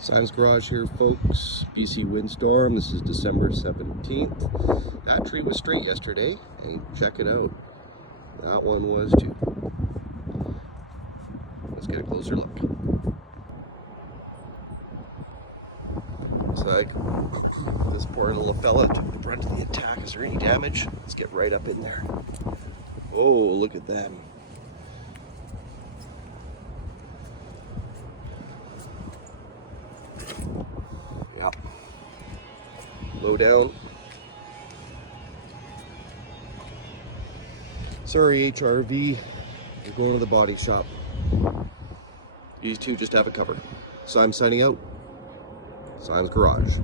Sim's Garage here, folks. BC windstorm. This is December 17th. That tree was straight yesterday, and check it out. That one was too. Let's get a closer look. Looks like this poor little fella took the brunt of the attack. Is there any damage? Let's get right up in there. Oh, look at them. Yep. Low down. Sorry, HRV. You're going to the body shop. These two just have a cover. So I'm signing out. Sim's Garage.